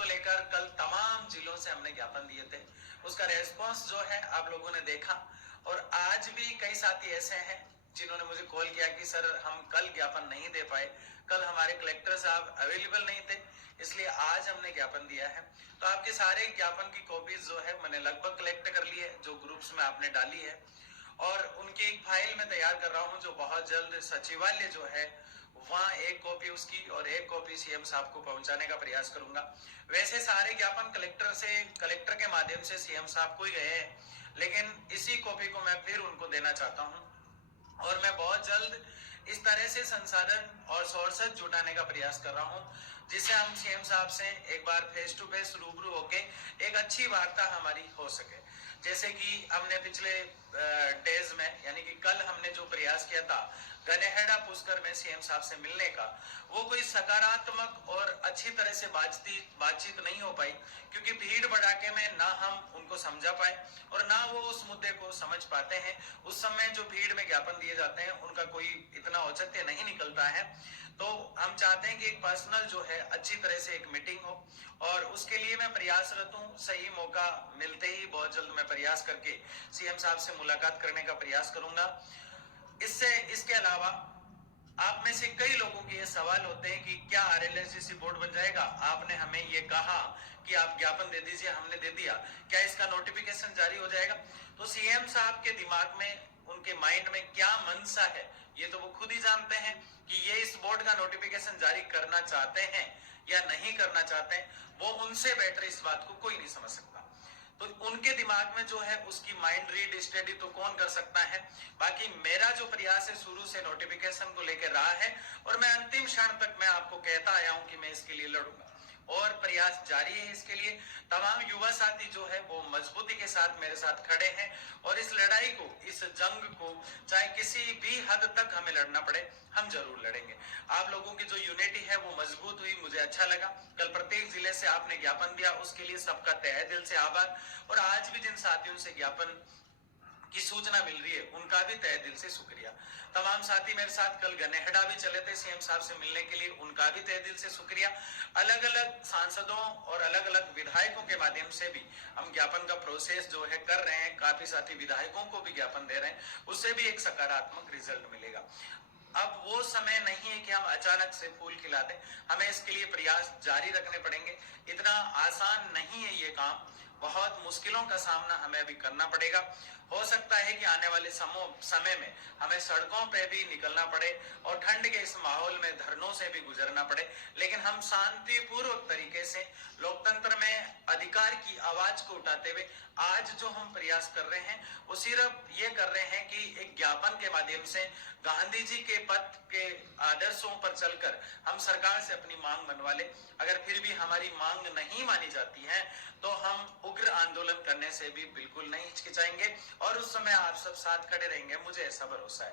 को लेकर कल तमाम जिलों से हमने ज्ञापन दिए थे। उसका रेस्पॉन्स जो है आप लोगों ने देखा, और आज भी कई साथी ऐसे हैं जिन्होंने मुझे कॉल किया कि सर हम कल ज्ञापन नहीं दे पाए, कल हमारे कलेक्टर साहब अवेलेबल नहीं थे, इसलिए आज हमने ज्ञापन दिया है। तो आपके सारे ज्ञापन की कॉपीज जो है मैंने लगभग कलेक्ट कर ली है, जो ग्रुप्स में आपने डाली है, और उनकी एक फाइल में तैयार कर रहा हूं, जो बहुत जल्द सचिवालय जो है वहां एक कॉपी उसकी और एक कॉपी सीएम साहब को पहुंचाने का प्रयास करूंगा। वैसे सारे ज्ञापन कलेक्टर के माध्यम से सीएम साहब को ही गए हैं, लेकिन इसी कॉपी को मैं फिर उनको देना चाहता हूं, और मैं बहुत जल्द इस तरह से संसाधन और सोर्सेज जुटाने का प्रयास कर रहा हूं, जिससे हम सीएम साहब से एक बार फेस टू फेस रूबरू होके एक अच्छी वार्ता हमारी हो सके। जैसे कि हमने पिछले डेज में, यानी कि कल हमने जो प्रयास किया था गनेहड़ा पुष्कर में सीएम साहब से मिलने का, वो कोई सकारात्मक और अच्छी तरह से बातचीत नहीं हो पाई, क्योंकि भीड़ भड़ाके में ना हम उनको समझा पाए और ना वो उस मुद्दे को समझ पाते हैं। उस समय जो भीड़ में ज्ञापन दिए जाते हैं उनका कोई इतना औचित्य नहीं निकलता है। तो हम चाहते हैं कि एक पर्सनल जो है अच्छी तरह से एक मीटिंग हो, और उसके लिए मैं प्रयासरत हूँ। सही मौका मिलते ही बहुत जल्द मैं प्रयास करके सीएम साहब से मुलाकात करने का प्रयास करूंगा। इसके अलावा आप में से कई लोगों के ये सवाल होते हैं कि क्या आरएलएसजीसी बोर्ड बन जाएगा। आपने हमें ये कहा कि आप ज्ञापन दे दीजिए, हमने दे दिया, क्या इसका नोटिफिकेशन जारी हो जाएगा? तो सीएम साहब के दिमाग में, उनके माइंड में क्या मनसा है, ये तो वो खुद ही जानते हैं कि ये इस बोर्ड का नोटिफिकेशन जारी करना चाहते हैं या नहीं करना चाहते हैं। वो उनसे बेटर इस बात को कोई नहीं समझ सकता। तो उनके दिमाग में जो है उसकी माइंड रीड स्टडी तो कौन कर सकता है। बाकी मेरा जो प्रयास है शुरू से नोटिफिकेशन को लेकर रहा है, और मैं अंतिम क्षण तक मैं आपको कहता आया हूं कि मैं इसके लिए लड़ूंगा, और प्रयास जारी है इसके लिए। तमाम युवा साथी जो है वो मजबूती के साथ मेरे साथ खड़े हैं, और इस लड़ाई को, इस जंग को, चाहे किसी भी हद तक हमें लड़ना पड़े, हम जरूर लड़ेंगे। आप लोगों की जो यूनिटी है वो मजबूत हुई, मुझे अच्छा लगा। कल प्रत्येक जिले से आपने ज्ञापन दिया, उसके लिए सबका तहे दिल से आभार। और आज भी जिन साथियों से ज्ञापन की सूचना मिल रही है उनका भी तहे दिल से शुक्रिया। तमाम साथी मेरे साथ कल गनेहड़ा भी चले थे सीएम साहब से मिलने के लिए, उनका भी तहे दिल से शुक्रिया। अलग अलग सांसदों और अलग अलग विधायकों के माध्यम से भी हम ज्ञापन का प्रोसेस जो है कर रहे हैं, काफी साथी विधायकों को भी ज्ञापन दे रहे हैं, उससे भी एक सकारात्मक रिजल्ट मिलेगा। अब वो समय नहीं है कि हम अचानक से फूल खिला दें, हमें इसके लिए प्रयास जारी रखने पड़ेंगे। इतना आसान नहीं है ये काम, बहुत मुश्किलों का सामना हमें अभी करना पड़ेगा। हो सकता है कि आने वाले समय में हमें सड़कों पे भी निकलना पड़े और ठंड के इस माहौल में धरनों से भी गुजरना पड़े, लेकिन हम शांतिपूर्वक तरीके से लोकतंत्र में अधिकार की आवाज को उठाते हुए आज जो हम प्रयास कर रहे हैं वो सिर्फ ये कर रहे हैं कि एक ज्ञापन के माध्यम से गांधी जी के पथ के आदर्शों पर चलकर हम सरकार से अपनी मांग मनवा ले। अगर फिर भी हमारी मांग नहीं मानी जाती है तो हम उग्र आंदोलन करने से भी बिल्कुल नहीं हिचकिचाएंगे, और उस समय आप सब साथ खड़े रहेंगे, मुझे ऐसा भरोसा है।